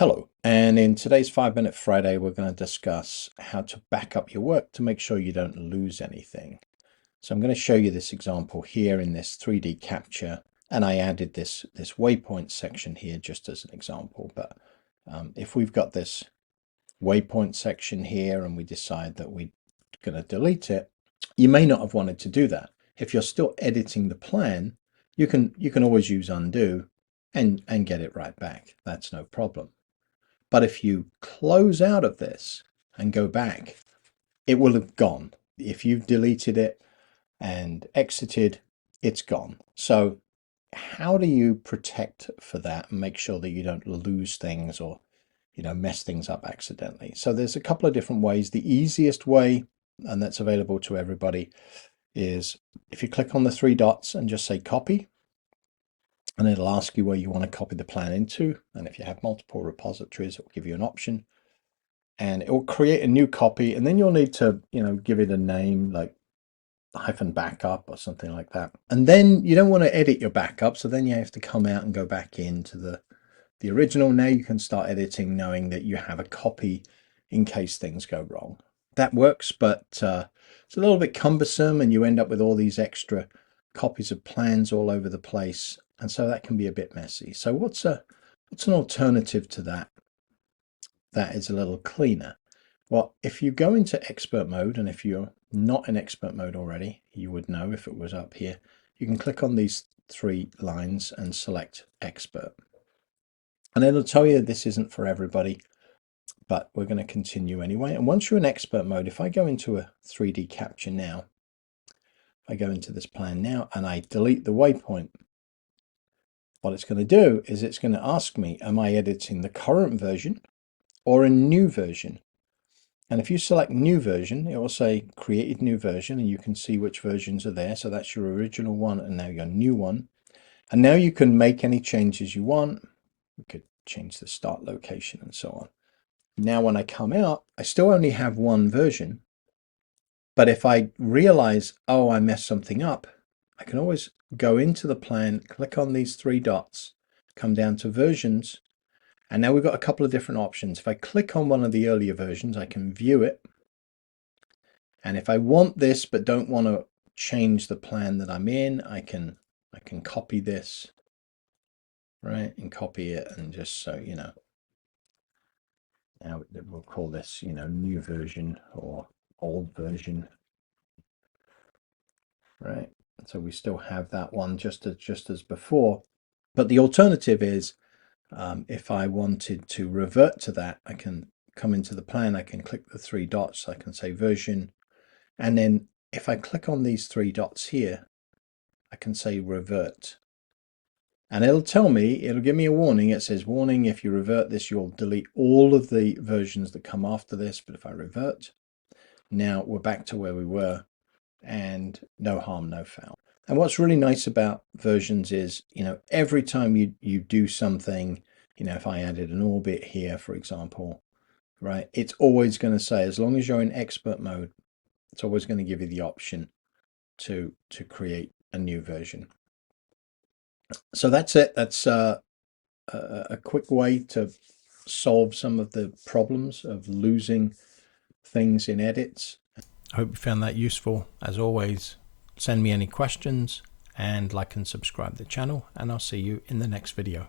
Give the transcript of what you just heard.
Hello, and in today's 5-Minute Friday, we're going to discuss how to back up your work to make sure you don't lose anything. So I'm going to show you this example here in this 3D capture, and I added this waypoint section here just as an example. But if we've got this waypoint section here and we decide that we're going to delete it, you may not have wanted to do that. If you're still editing the plan, you can always use undo and get it right back. That's no problem. But if you close out of this and go back, it will have gone. If you've deleted it and exited, it's gone. So how do you protect for that and make sure that you don't lose things or mess things up accidentally? So there's a couple of different ways. The easiest way, and that's available to everybody, is if you click on the three dots and just say copy, and it'll ask you where you want to copy the plan into. And if you have multiple repositories, it will give you an option. And it will create a new copy, and then you'll need to, give it a name like -backup or something like that. And then you don't want to edit your backup, so then you have to come out and go back into the original. Now you can start editing knowing that you have a copy in case things go wrong. That works, but it's a little bit cumbersome, and you end up with all these extra copies of plans all over the place, and so that can be a bit messy. So what's an alternative to that is a little cleaner? Well, if you go into expert mode, and if you're not in expert mode already, you would know if it was up here, you can click on these three lines and select expert. And it'll tell you this isn't for everybody, but we're going to continue anyway. And once you're in expert mode, if I go into a 3D capture now, I go into this plan now and I delete the waypoint, what it's going to do is it's going to ask me, am I editing the current version or a new version? And if you select new version, it will say created new version, and you can see which versions are there. So that's your original one and now your new one. And now you can make any changes you want. We could change the start location and so on. Now when I come out, I still only have one version. But if I realize, oh, I messed something up, I can always go into the plan, click on these three dots, come down to versions, and now we've got a couple of different options. If I click on one of the earlier versions, I can view it. And if I want this but don't want to change the plan that I'm in, I can copy this, right, and copy it, and just so you know, now we'll call this, new version or old version, right? So we still have that one just as before. But the alternative is, if I wanted to revert to that, I can come into the plan, I can click the three dots, I can say version, and then if I click on these three dots here, I can say revert. And it'll tell me, it'll give me a warning. It says, warning, if you revert this, you'll delete all of the versions that come after this. But if I revert, now we're back to where we were, and no harm, no foul. And what's really nice about versions is, every time you do something, if I added an orbit here, for example, right, it's always going to say, as long as you're in expert mode, it's always going to give you the option to create a new version. So that's it. That's a quick way to solve some of the problems of losing things in edits. I hope you found that useful. As always, send me any questions and like and subscribe to the channel, and I'll see you in the next video.